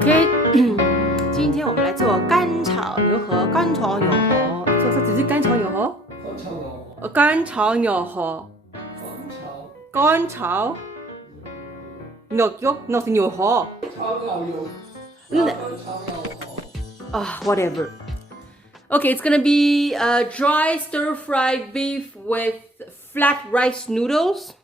OK， 今天我们来做干炒牛河。干炒牛河，做啥子是干炒牛河？干炒牛河。干炒牛肉，那是牛河。Whatever. Okay, it's gonna be dry stir-fried beef with flat rice noodles.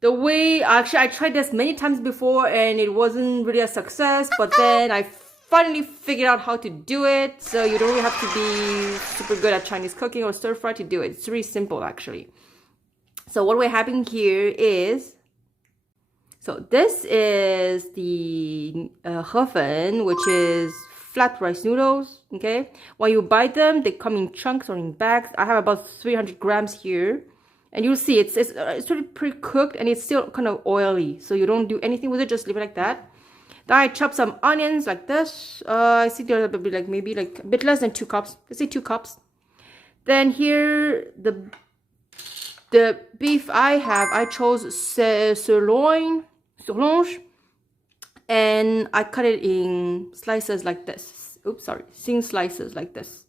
The way, actually, I tried this many times before and it wasn't really a success, but then I finally figured out how to do it. So you don't really have to be super good at Chinese cooking or stir-fry to do it. It's really simple, actually. So what we're having here is, so this is the hefen, which is flat rice noodles, okay? When you buy them, they come in chunks or in bags. I have about 300 grams here. And you'll see it's sort of pre-cooked and it's still kind of oily. So you don't do anything with it, just leave it like that. Then I chop some onions like this. I see there's maybe a bit less than 2 cups. Let's say 2 cups. Then here, the beef I have, I chose sirloin, and I cut it in slices like this. Oops, sorry, thin slices like this.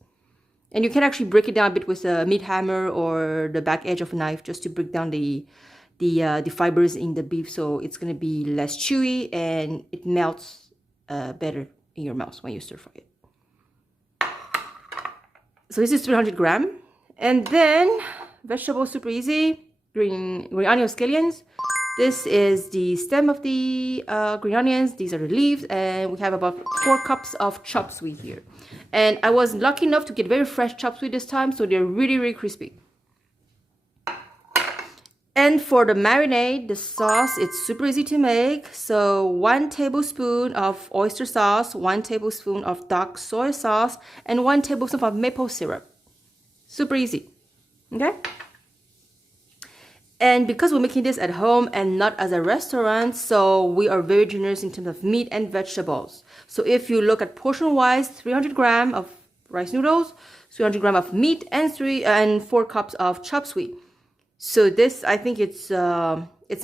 And you can actually break it down a bit with a meat hammer or the back edge of a knife just to break down the fibers in the beef, so it's gonna be less chewy and it melts better in your mouth when you stir fry it. So this is 300 grams. And then vegetables, super easy. Green onion scallions. This is the stem of the green onions. These are the leaves, and we have about 4 cups of chop suey here. And I was lucky enough to get very fresh chop suey this time, so they're really, really crispy. And for the marinade, the sauce, it's super easy to make. So 1 tablespoon of oyster sauce, 1 tablespoon of dark soy sauce, and 1 tablespoon of maple syrup. Super easy, okay? And because we're making this at home and not as a restaurant, so we are very generous in terms of meat and vegetables. So if you look at portion-wise, 300 grams of rice noodles, 300 grams of meat, and 4 cups of chop suey. So this, I think it's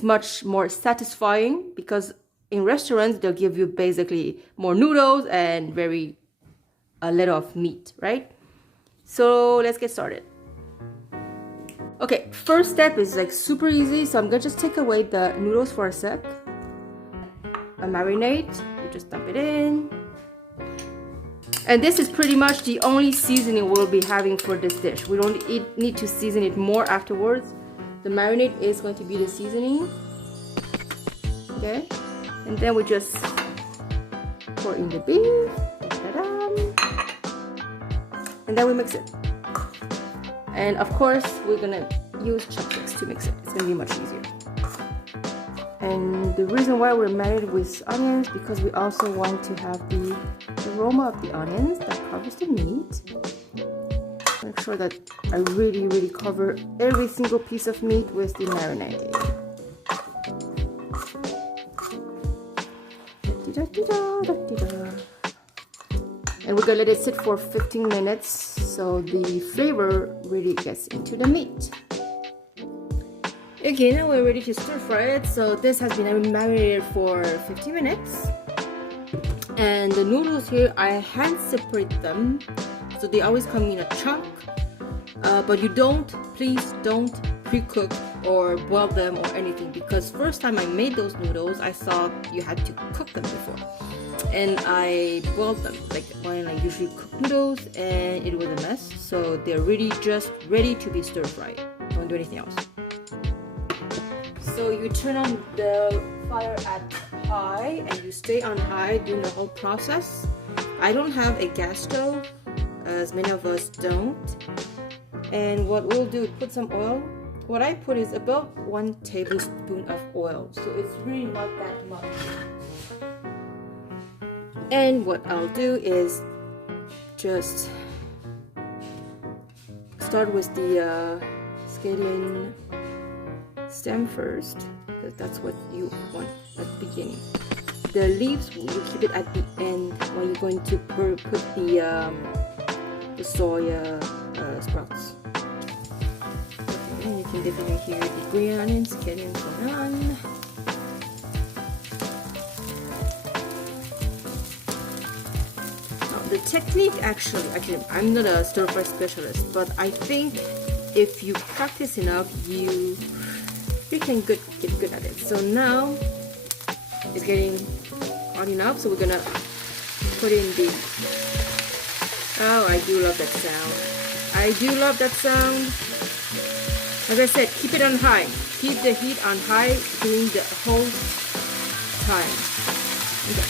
much more satisfying because in restaurants, they'll give you basically more noodles and a little of meat, right? So let's get started. Okay, first step is super easy, so I'm gonna just take away the noodles for a sec. A marinade, you just dump it in. And this is pretty much the only seasoning we'll be having for this dish. We don't need to season it more afterwards. The marinade is going to be the seasoning. Okay, and then we just pour in the beef. And then we mix it. And of course, we're gonna use chopsticks to mix it. It's gonna be much easier. And the reason why we're marinated with onions, because we also want to have the aroma of the onions that covers the meat. Make sure that I really, really cover every single piece of meat with the marinade. And we're gonna let it sit for 15 minutes so the flavor really gets into the meat. Okay, now we're ready to stir fry it. So this has been marinated for 15 minutes. And the noodles here, I hand separate them. So they always come in a chunk. But please don't pre-cook or boil them or anything, because first time I made those noodles, I thought you had to cook them before. And I boiled them like when I usually cook noodles, and it was a mess. So they're really just ready to be stir fried. Don't do anything else. So you turn on the fire at high and you stay on high during the whole process. I don't have a gas stove, as many of us don't. And what we'll do is put some oil. What I put is about 1 tablespoon of oil, so it's really not that much. And what I'll do is just start with the scallion stem first, because that's what you want at the beginning. The leaves, you keep it at the end when you're going to put the soya sprouts. And you can definitely hear the green onions, scallions going on. the technique actually, I'm not a stir fry specialist, but I think if you practice enough, you can get good at it. So now it's getting hot enough, so we're gonna put in the, oh, I do love that sound. I do love that sound. As I said, keep it on high. Keep the heat on high during the whole time. Okay.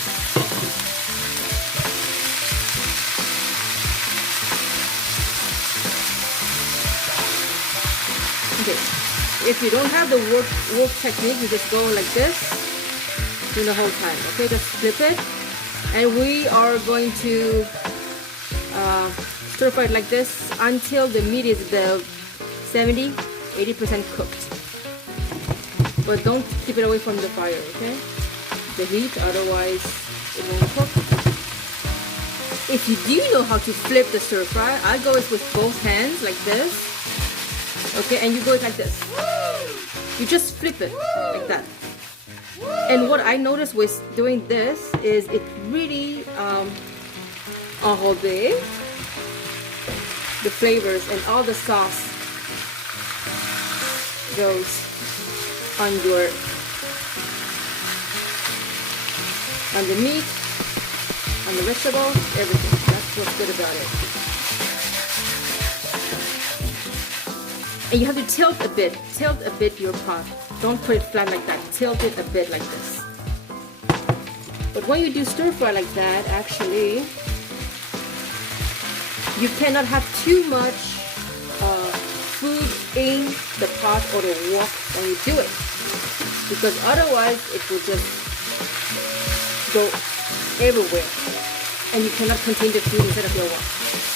Okay, if you don't have the work technique, you just go like this during the whole time. Okay, just flip it, and we are going to stir fry it like this until the meat is about 70-80% cooked. But don't keep it away from the fire, okay? The heat, otherwise it won't cook. If you do know how to flip the stir fry, I go with both hands like this. Okay, and you go like this. You just flip it like that. And what I noticed with doing this is it really enrobe the flavors, and all the sauce goes on the meat, on the vegetables, everything. That's what's good about it. And you have to tilt a bit your pot. Don't put it flat like that. Tilt it a bit like this. But when you do stir fry like that, actually, you cannot have too much food in the pot or the wok when you do it, because otherwise it will just go everywhere, and you cannot contain the food inside of your wok.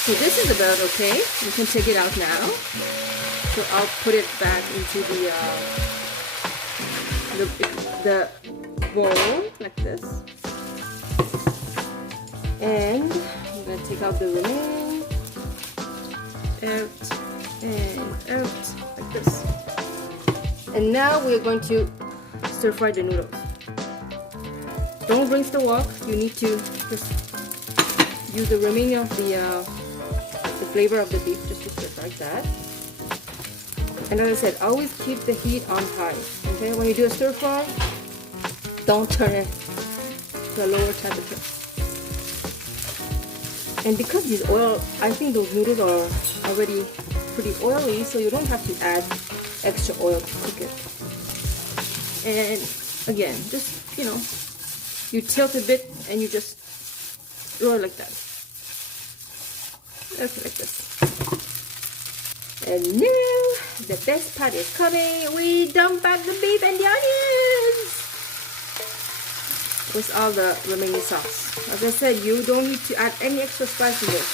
So this is about okay. You can take it out now. So I'll put it back into the bowl like this, and I'm gonna take out the remaining, out and out like this. And now we're going to stir fry the noodles. Don't rinse the wok. You need to just use the remaining of the flavor of the beef just to stir fry like that. And as I said, always keep the heat on high. Okay, when you do a stir fry, don't turn it to a lower temperature. And because these oil, I think those noodles are already pretty oily, so you don't have to add extra oil to cook it. And again, just, you know, you tilt a bit and you just roll like that. Okay, like this. And now the best part is coming. We dump out the beef and the onions with all the remaining sauce. As I said, you don't need to add any extra spice in this.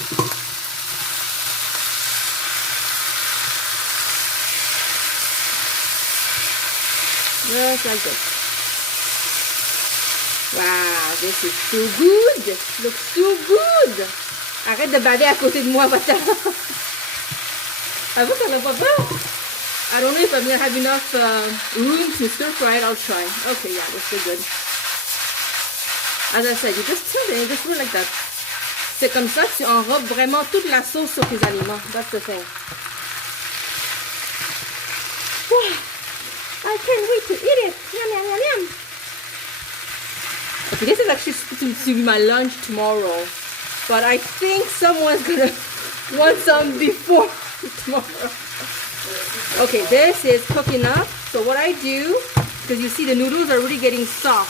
Just like this. Wow, this is so good. Looks so good. Arrête de bader à côté de moi, va-t'en. I hope I love that. I don't know if I'm gonna have enough room to stir fry it. I'll try. Okay, yeah, that's so good. As I said, you just tilt it and just do it like that. C'est comme ça que tu enrobes vraiment toute la sauce sur tes aliments. That's the thing. I can't wait to eat it. Yum, yum, yum, yum. Okay, this is actually supposed to be my lunch tomorrow, but I think someone's gonna want some before tomorrow. Okay, this is cooking up. So what I do, because you see the noodles are really getting soft,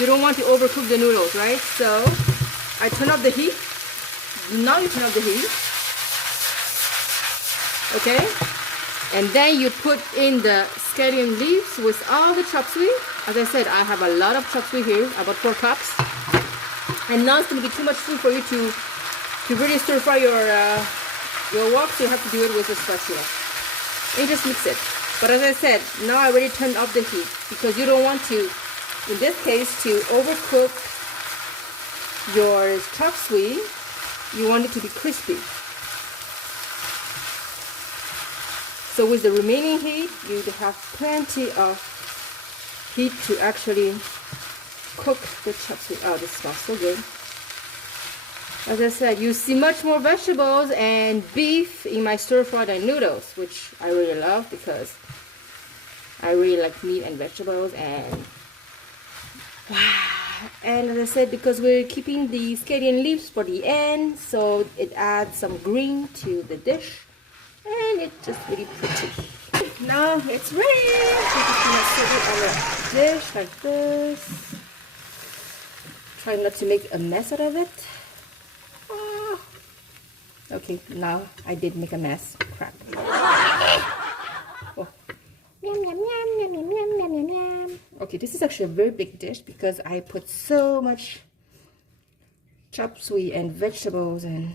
you don't want to overcook the noodles, right? So I turn up the heat. Now you turn up the heat. Okay, and then you put in the scallion leaves with all the chop suey. As I said, I have a lot of chop suey here, about 4 cups. And now it's going to be too much food for you to really stir fry your wok, so you have to do it with a spatula. And just mix it. But as I said, now I already turned up the heat, because you don't want to, in this case, to overcook your chop suey. You want it to be crispy. So with the remaining heat, you have plenty of heat to actually cook the chop suey. Oh, this smells so good. As I said, you see much more vegetables and beef in my stir fry than noodles, which I really love because I really like meat and vegetables. And wow! And as I said, because we're keeping the scallion leaves for the end, so it adds some green to the dish, and it's just really pretty. Now it's ready. I'm just gonna set it on a dish like this. Try not to make a mess out of it. Okay, now I did make a mess. Crap. Oh. Okay, this is actually a very big dish because I put so much chop suey and vegetables and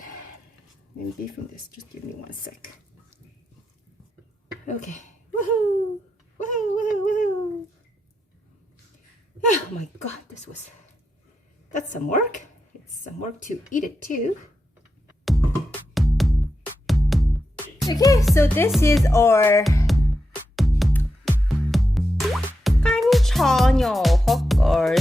beef in this. Just give me 1 sec. Okay. Woohoo! Woohoo! Woohoo! Woohoo! Oh my god, that's some work. It's some work to eat it too. Okay, so this is our 干炒牛河 or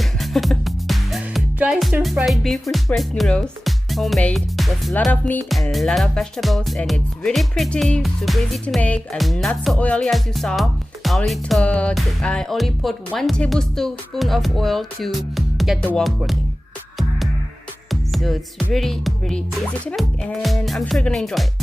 dry stir-fried beef with fresh noodles, homemade with a lot of meat and a lot of vegetables, and it's really pretty, super easy to make, and not so oily as you saw. I only put 1 tablespoon of oil to get the wok working. So it's really, really easy to make, and I'm sure you're gonna enjoy it.